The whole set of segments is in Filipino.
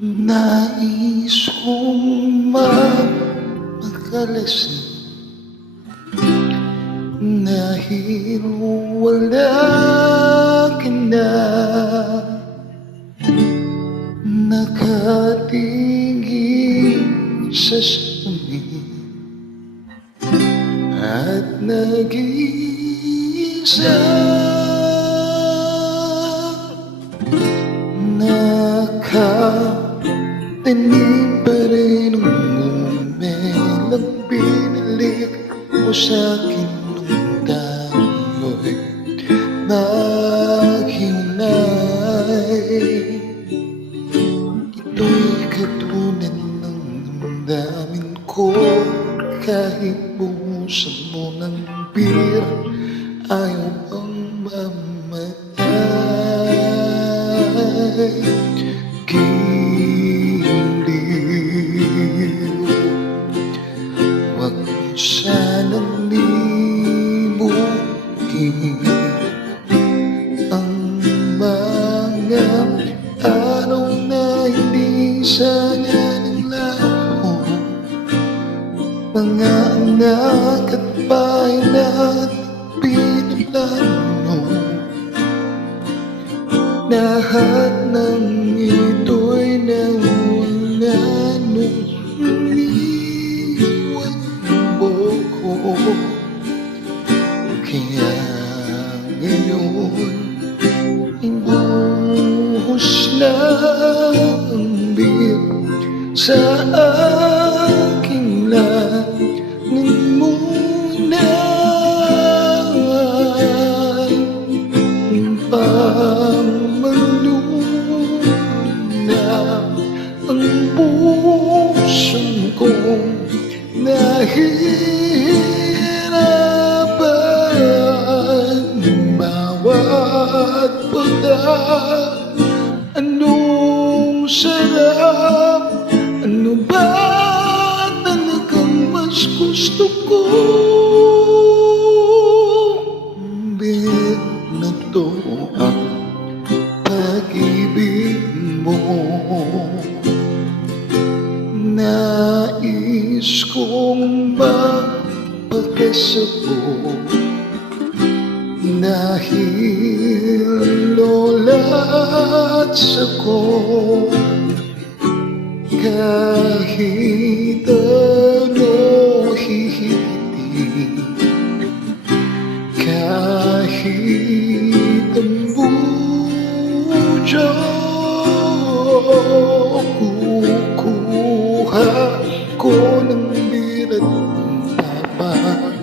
Nais kong makalasing Dahil wala ka na Nakatingin sa salamin At nag-iisa Nakatanim pa rin ang umumelang pinilit mo sa'kin nung tayo'y maghiwalay Ito'y katulad ng damdamin ko Kahit buhusan mo ng beer Ayaw bang mamatay. Giliw Ang mga araw na hindi sana naglaho Mga anak at bahay na pinaplano Lahat ng ito'y nawala nung iniwan mo ko Kaya sa aking langit muna. Pamaluna ang pusong kong nahihirapan ko? Bit na to ang pag-ibig mo. Nais kong magpakasabog dahil lolat ako kahit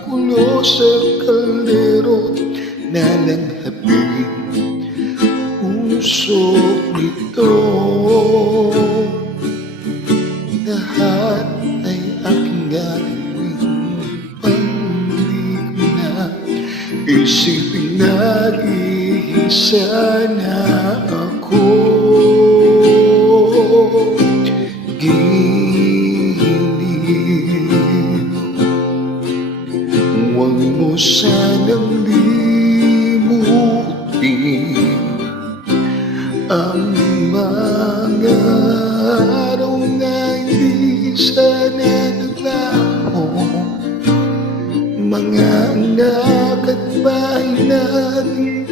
papakulo sa kaldero na langhapin usok nito. Lahat ay aking gagawin pang di ko na. Isipin nag-iisa na ako Huwag mo sanang limutin Ang mga araw na hindi sana naglaho. Mga anak at bahay natin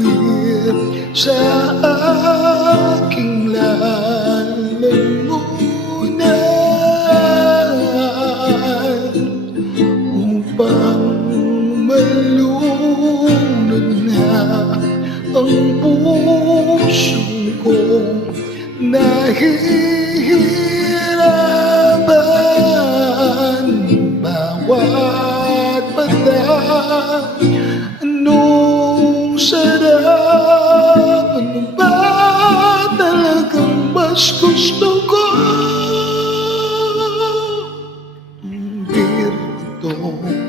bir sa aking lalamunan upang malunod na ang pusong kong nahihirapan bawat bata será? Menebak dalam kemas kustuku Dear Dong